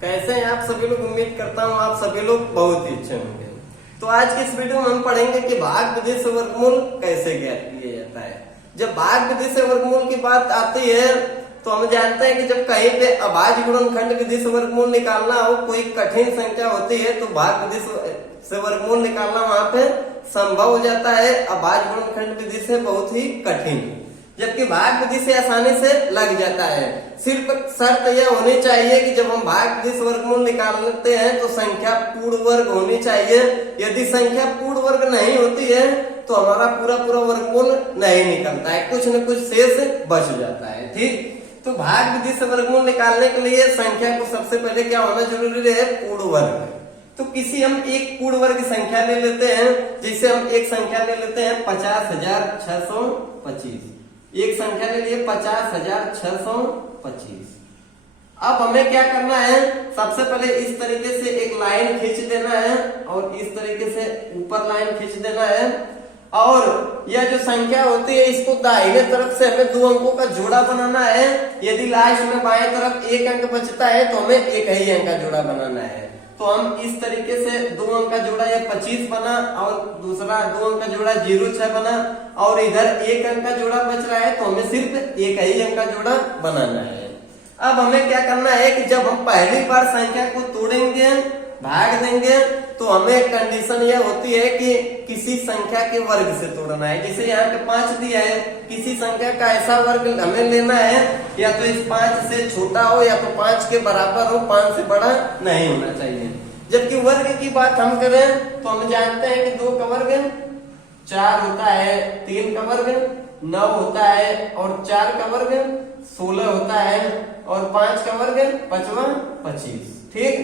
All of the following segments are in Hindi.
कैसे हैं आप सभी लोग। उम्मीद करता हूँ आप सभी लोग बहुत ही अच्छे होंगे। तो आज की इस वीडियो में हम पढ़ेंगे कि भाग विधि से वर्गमूल कैसे ज्ञात किया जाता है। जब भाग विधि से वर्गमूल की बात आती है तो हम जानते हैं कि जब कहीं पे अभाज्य गुणनखंड विधि से वर्गमूल निकालना हो, कोई कठिन संख्या होती है तो भाग विधि से वर्गमूल निकालना वहां पे संभव हो जाता है। अभाज्य गुणनखंड विधि से बहुत ही कठिन, जबकि भाग विधि से आसानी से लग जाता है। सिर्फ शर्त यह होनी चाहिए कि जब हम भाग विधि से वर्गमूल निकालते हैं तो संख्या पूर्ण वर्ग होनी चाहिए। यदि संख्या पूर्ण वर्ग नहीं होती है तो हमारा पूरा वर्गमूल नहीं निकलता है, कुछ न कुछ शेष बच जाता है। ठीक, तो भाग विधि से वर्गमूल निकालने के लिए संख्या को सबसे पहले क्या होना जरूरी है, पूर्ण वर्ग। तो किसी हम एक पूर्ण वर्ग संख्या ले लेते हैं, जैसे हम एक संख्या ले लेते हैं 50,625। एक संख्या ले लिए 50,625। अब हमें क्या करना है, सबसे पहले इस तरीके से एक लाइन खींच देना है और इस तरीके से ऊपर लाइन खींच देना है। और यह जो संख्या होती है इसको दाहिने तरफ से हमें दो अंकों का जोड़ा बनाना है। यदि लास्ट में बाएं तरफ एक अंक बचता है तो हमें एक ही अंक का जोड़ा बनाना है। तो हम इस तरीके से दो अंक का जोड़ा या 25 बना और दूसरा दो अंक का जोड़ा 06 बना और इधर एक अंक का जोड़ा बच रहा है तो हमें सिर्फ एक ही अंक का जोड़ा बनाना है। अब हमें क्या करना है कि जब हम पहली बार संख्या को तोड़ेंगे, भाग देंगे, तो हमें कंडीशन यह होती है कि किसी संख्या के वर्ग से तोड़ना है। जैसे यहाँ पे 5 दिया है, किसी संख्या का ऐसा वर्ग हमें लेना है या तो इस 5 से छोटा हो या तो 5 के बराबर हो, 5 से बड़ा नहीं होना चाहिए। जबकि वर्ग की बात हम करें तो हम जानते हैं कि 2 का वर्ग 4 होता है, 3 का वर्ग 9 होता है और 4 का वर्ग 16 होता है और 5 का वर्ग 25। ठीक,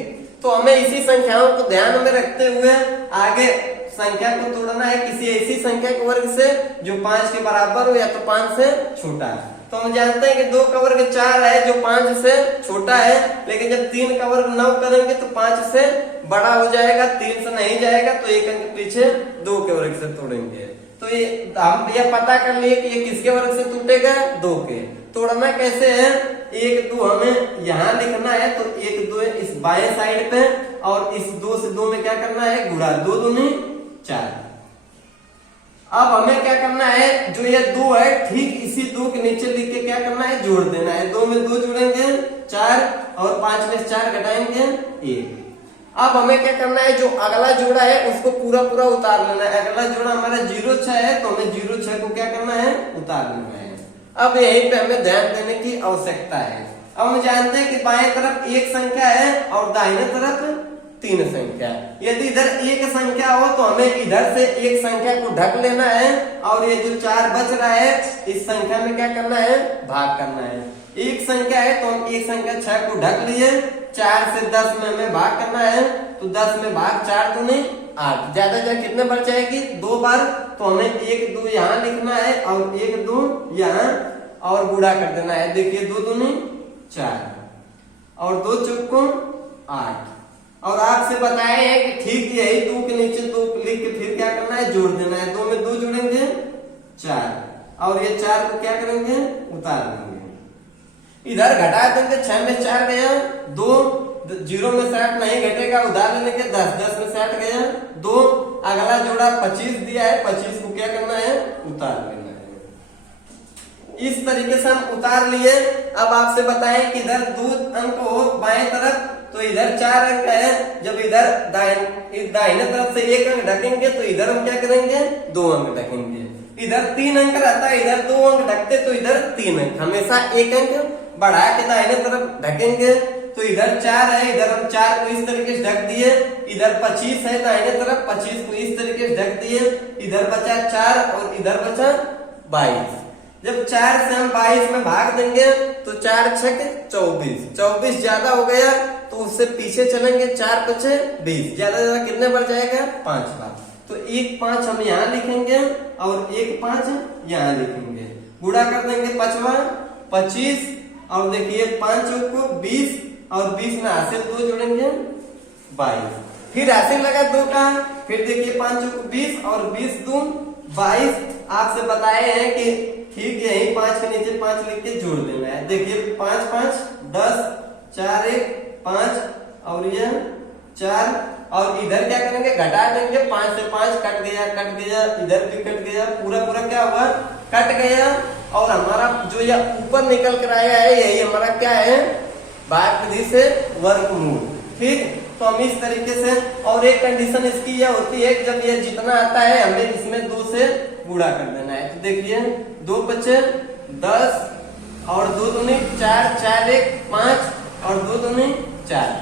तो हमें इसी संख्याओं को ध्यान में रखते हुए आगे संख्या को तोड़ना है किसी ऐसी संख्या के वर्ग से जो 5 के बराबर हो या तो 5 से छोटा है। तो हम जानते हैं कि 2 का वर्ग 4 है जो 5 से छोटा है, लेकिन जब 3 का वर्ग 9 करेंगे तो 5 से बड़ा हो जाएगा, 3 से नहीं जाएगा तो एक अंक पीछे 2 के वर्ग से तोड़ेंगे। तो ये हम यह पता कर लिए कि ये किसके वर्ग से टूटेगा, 2 के। तोड़ना कैसे है, 1 2 हमें यहाँ लिखना है तो 1 2 इस बाएं साइड पे और इस 2 से 2 में क्या करना है, गुणा, 2 दूनी 4। अब हमें क्या करना है, जो ये 2 है ठीक इसी 2 के नीचे लिख के क्या करना है, जोड़ देना है। 2 में 2 जुड़ेंगे 4 और 5 में 4 घटाएंगे 1। अब हमें क्या करना है, जो अगला जोड़ा है उसको पूरा उतार लेना है। अगला जोड़ा हमारा 06 है तो हमें 06 को क्या करना है, उतार लेना है। अब यहीं पे हमें ध्यान देने की आवश्यकता है। अब हम जानते हैं कि बाएं तरफ एक संख्या है और दाहिने तरफ 3 संख्या। यदि इधर एक संख्या हो तो हमें इधर से एक संख्या को ढक लेना है और ये जो 4 बच रहा है इस संख्या में क्या करना है, भाग करना है। एक संख्या है तो हम एक संख्या 6 को ढक लिए, 4 से 10 में हमें भाग करना है तो 10 में भाग 4 दूनी 8, ज्यादा कितने बढ़ जाएगी, 2 बार। तो हमें 1 2 यहाँ लिखना है और 1 2 यहाँ और गुणा कर देना है। देखिए 2 दूनी 4 और 2 चौको 8। और आपसे बताए हैं कि ठीक यही 2 के नीचे 2 लिख के फिर क्या करना है, जोड़ देना है। 2 में 2 जुड़ेंगे 4 और ये 4 को क्या करेंगे, उतार देंगे। इधर घटा देंगे, 6 में 4 गया 2, 0 में 60 नहीं घटेगा, उधार लेंगे 10, 10 में 60 गया 2। अगला जोड़ा 25 दिया है, 25 को क्या करना है, उतार लेना है। इस तरीके से हम उतार लिए। अब आपसे बताएं कि इधर 2 अंक हो बाएं तरफ तो इधर 4 अंक है। जब इधर दाहिने तरफ से एक अंक ढकेंगे तो इधर हम क्या करेंगे, 2 अंक ढकेंगे। इधर 3 अंक रहता है, इधर 2 अंक ढकते तो इधर 3 अंक। हमेशा एक अंक बढ़ा के दाहिने तरफ ढकेंगे तो इधर 4 है, इधर हम 4 को इस तरीके से ढक दिए। इधर 25 है दाहिने तरफ, 25 को इस तरीके से ढक दिए। इधर बचा 4 और इधर बचा 22। जब 4 से हम 22 में भाग देंगे तो 4 6 24, 24 ज्यादा हो गया तो उससे पीछे चलेंगे, 4 बचे 20, ज्यादा कितने बढ़ जाएगा, 5 बार। तो 1 5 हम यहाँ लिखेंगे और 1 5 यहाँ लिखेंगे, गुणा कर देंगे 5 25 और देखिए 5 को 20 और 20 में हासिल 2 जोड़ेंगे 22, फिर हासिल लगा 2 का, फिर देखिए 5 को 20 और 20 2 22। आपसे बताए हैं कि ठीक यही 5 के नीचे 5 लिख के जोड़ देना है। देखिए 5 5 10 4 1 5 और ये 4 और इधर क्या करेंगे घटा देंगे 5 से 5 कट गया इधर भी कट गया पूरा क्या हुआ कट गया और हमारा जो यह ऊपर निकल कर आया है यही हमारा क्या है भाग विधि से वर्गमूल। ठीक, तो हम इस तरीके से और एक कंडीशन इसकी यह होती है जब ये जितना आता है हमें इसमें 2 से गुणा कर देना है। तो देखिए 2 बचे 10 और 2 दूनी 4 4 1 5 और 2 दूनी 4।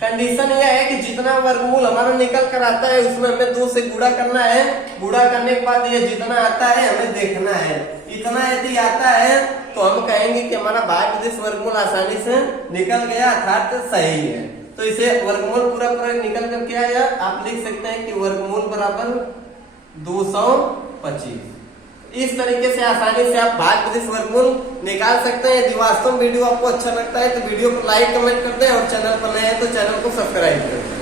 कंडीशन यह है कि जितना वर्गमूल हमारा निकल कर आता है उसमें हमें 2 से गुणा करना है। गुणा करने के बाद ये जितना आता है हमें देखना है। इतना यदि आता है तो हम कहेंगे कि हमारा भाग विधि से वर्गमूल आसानी से निकल गया अर्थात सही है। तो इसे वर्गमूल पूरा निकल कर क्या आया आप लिख सकते हैं कि वर्गमूल बराबर 225। इस तरीके से आसानी से आप भाग विधि से वर्गमूल निकाल सकते हैं। यदि वास्तव में वीडियो आपको अच्छा लगता है तो वीडियो को लाइक कमेंट कर दें और चैनल पर नए हैं तो चैनल को सब्सक्राइब करें।